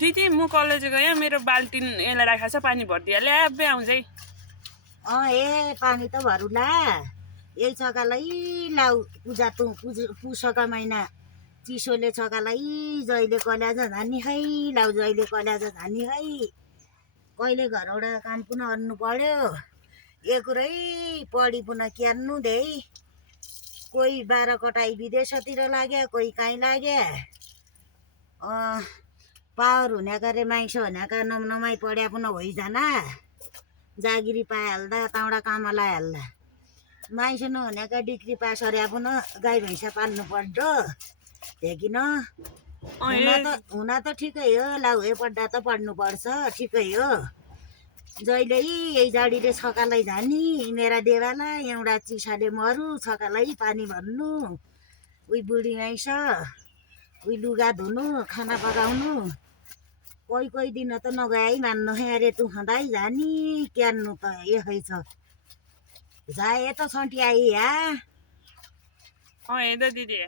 दिदी म कलेज गएँ मेरो बाल्टिन यसलाई राखेको छ पानी भरिदिइहाल्यो आब्बे आउँछ है ए पानी त भरुला यही छकालाई लाउ पूजा पुषका महिना चिसोले छकालाई जहिले कल्याज धानी है लाउ जहिले कल्याज धानी है कहिले घरबाट काम पुनः गर्नु पर्यो यो कुरै पढी पुनः क्यार्नु दे कोही 12 कटाई विदेशतिर लाग्यो कोही काहीँ लाग्यो पावर हुनेका रे माइस हुनेका नमाई पढ्या पुनः होइजाना जागिरी पाइहाल्दा ताउडा काममा लगाइहाल्दा माइस नहुनेका डिग्री पास गर्या पुनः गाई भैँसा पाल्नु पर्दो हेकिन हुन त ठिकै हो लाउ हे पढ्दा त पढ्नुपर्छ ठिकै हो जहिले यही जाडीले छकालाई झानी मेरा देवाला एउटा चिसाले मरु छकालाई पानी भर्नु उही बुढी माइस उही लुगा धुनु खाना पकाउनु कोही कोही दिन त नगए मान्नु अरे तु खाँदै जानी क्यान्नु त यही छ जाए त सन्टी आई या हेर्दा दिदी